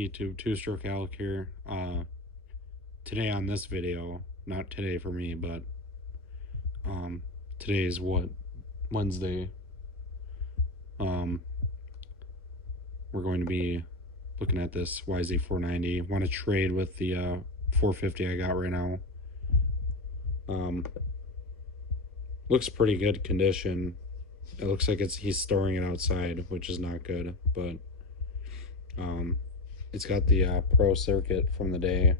Hey YouTube, two-stroke Alec here. Today on this video, not today for me, but today is what, Wednesday. We're going to be looking at this Yz490. Want to trade with the 450 I got right now. Looks pretty good condition. It looks like he's storing it outside, which is not good, but it's got the pro circuit from the day,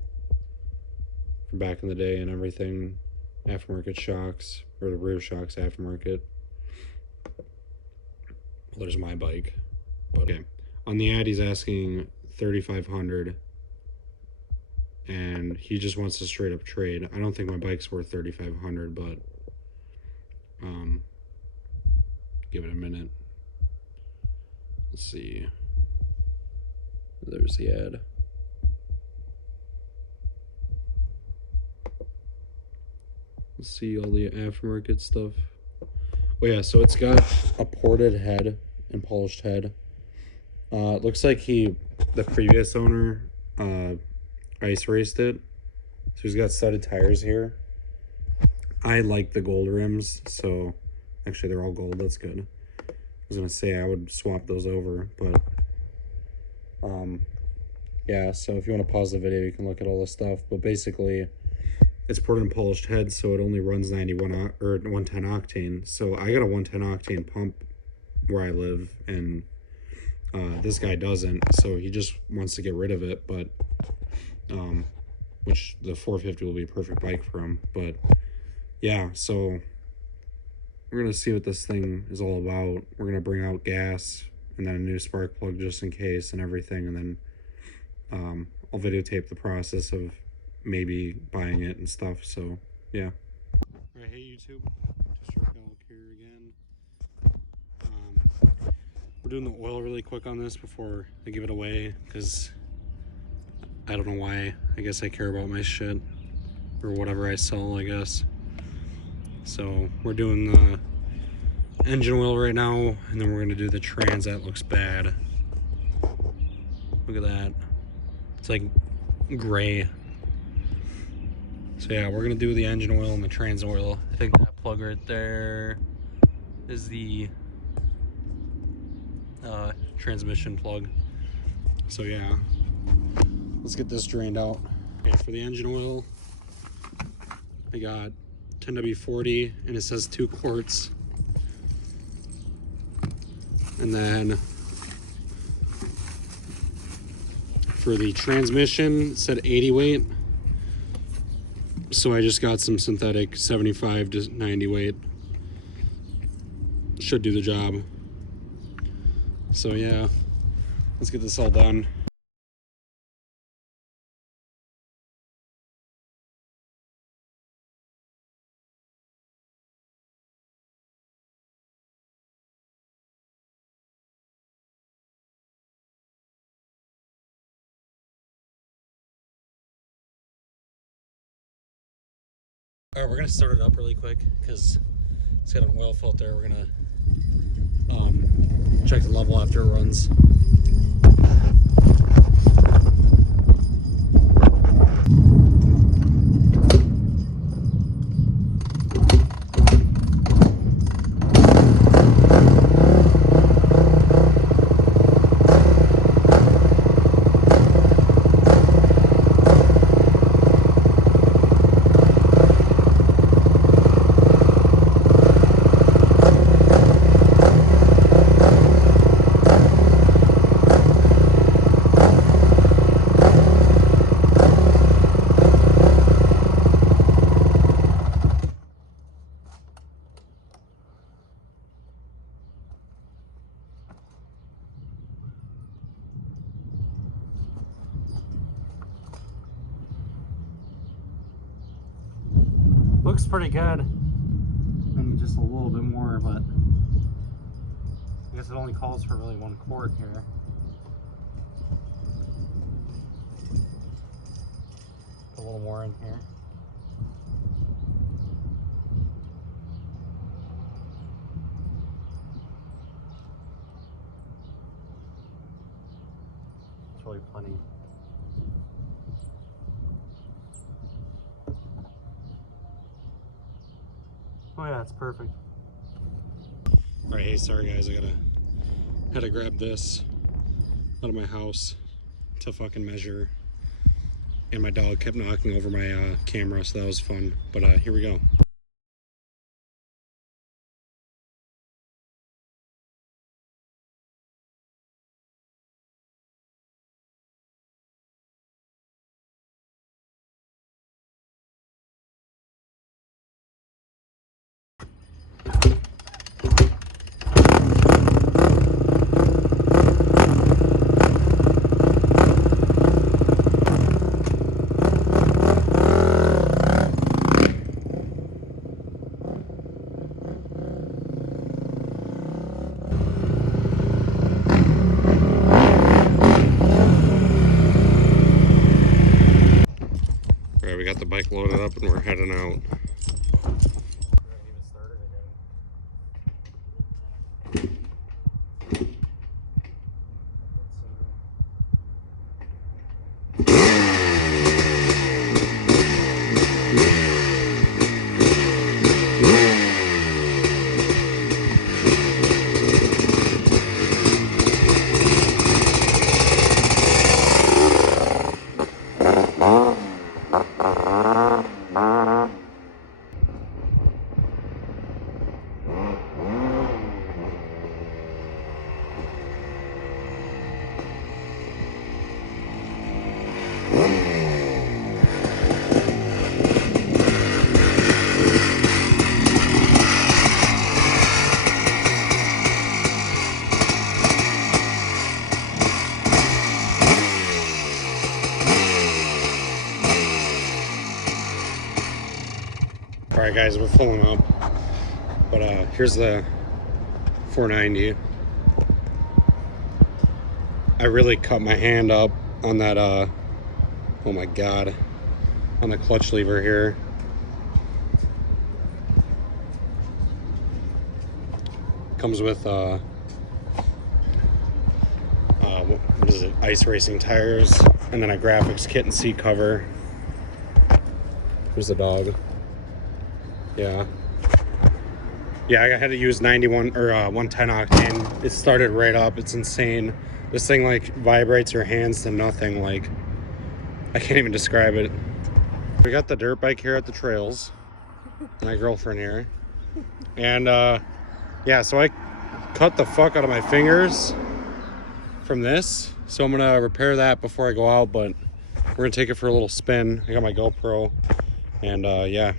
from back in the day, and everything. Aftermarket shocks, or the rear shocks aftermarket. Well, there's my bike, but okay. On the ad, he's asking 3,500, and he just wants to straight up trade. I don't think my bike's worth 3,500, but give it a minute. Let's see. There's the ad. Let's see all the aftermarket stuff. Oh yeah, so it's got a ported head and polished head. It looks like the previous owner, ice raced it. So he's got studded tires here. I like the gold rims, so actually they're all gold, that's good. I was gonna say I would swap those over, but yeah, so if you want to pause the video, you can look at all this stuff. But basically, it's ported and polished head, so it only runs 91 or 110 octane. So I got a 110 octane pump where I live, and this guy doesn't, so he just wants to get rid of it. But which the 450 will be a perfect bike for him. But yeah, so we're gonna see what this thing is all about. We're gonna bring out gas and then a new spark plug just in case and everything, and then I'll videotape the process of maybe buying it and stuff. So yeah. All right, hey YouTube, just Alec here again. We're doing the oil really quick on this before I give it away, because I don't know why. I guess I care about my shit, or whatever I sell, I guess. So we're doing the engine oil right now, and then we're gonna do the trans. That looks bad. Look at that. It's like gray. So yeah, we're gonna do the engine oil and the trans oil. I think that plug right there is the transmission plug. So yeah, let's get this drained out. Okay, for the engine oil, I got 10W40, and it says 2 quarts. And then for the transmission, it said 80 weight. So I just got some synthetic 75 to 90 weight. Should do the job. So yeah, let's get this all done. All right, we're gonna start it up really quick because it's got an oil filter. We're gonna check the level after it runs. Looks pretty good. And just a little bit more, but I guess it only calls for really 1 quart here. Put a little more in here. It's really plenty. Oh yeah, it's perfect. Alright, hey, sorry guys, had to grab this out of my house to fucking measure. And my dog kept knocking over my camera, so that was fun. But here we go. Alright, we got the bike loaded up and we're heading out. Alright guys, we're pulling up, but here's the 490. I really cut my hand up on that, oh my god, on the clutch lever here. Comes with, what is it, ice racing tires, and then a graphics kit and seat cover. Here's the dog. Yeah, I had to use 91 or 110 octane. It started right up. It's insane. This thing like vibrates your hands to nothing. Like, I can't even describe it. We got the dirt bike here at the trails. My girlfriend here. And yeah, so I cut the fuck out of my fingers from this. So I'm gonna repair that before I go out, but we're gonna take it for a little spin. I got my GoPro, and yeah.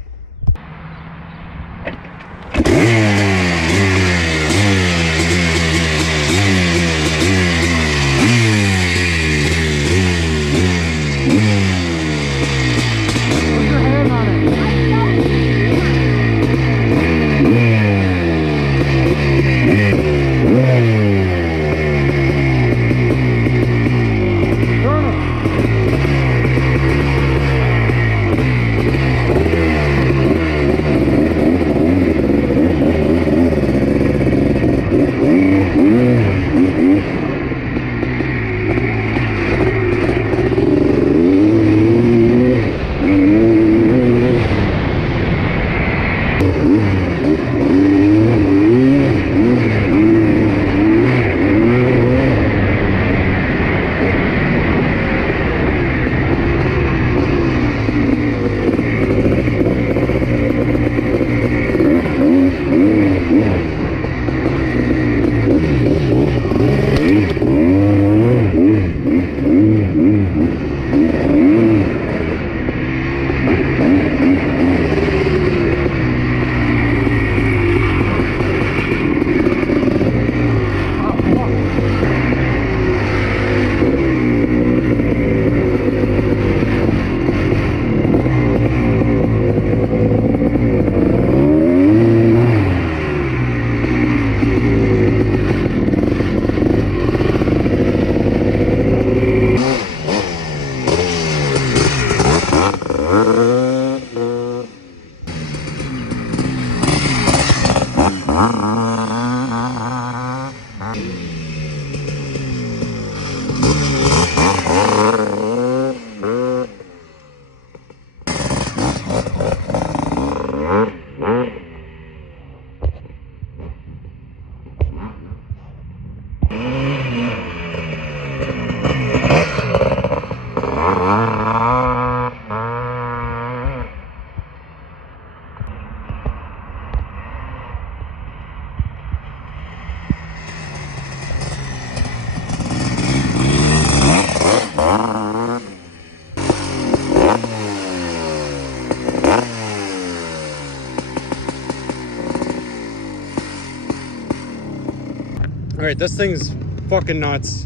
All right, this thing's fucking nuts.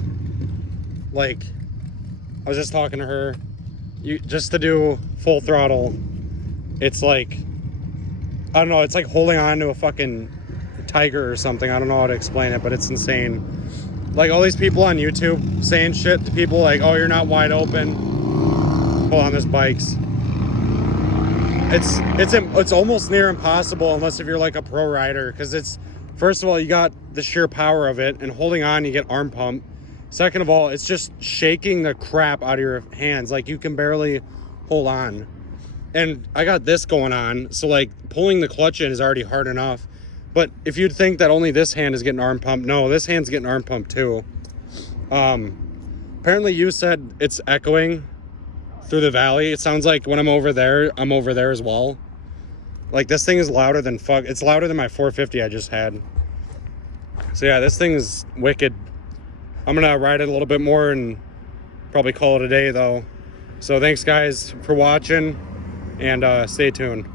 Like, I was just talking to her. Just to do full throttle, it's like, I don't know, it's like holding on to a fucking tiger or something. I don't know how to explain it, but it's insane. Like, all these people on YouTube saying shit to people like, oh, you're not wide open. Hold on, there's bikes. It's almost near impossible unless if you're like a pro rider, because it's, first of all, you got the sheer power of it, and holding on, you get arm pump. Second of all, it's just shaking the crap out of your hands. Like, you can barely hold on. And I got this going on, so like pulling the clutch in is already hard enough. But if you'd think that only this hand is getting arm pump, no, this hand's getting arm pump too. Apparently you said it's echoing through the valley. It sounds like when I'm over there as well. Like, this thing is louder than fuck. It's louder than my 450 I just had. So yeah, this thing is wicked. I'm gonna ride it a little bit more and probably call it a day though. So thanks guys for watching, and stay tuned.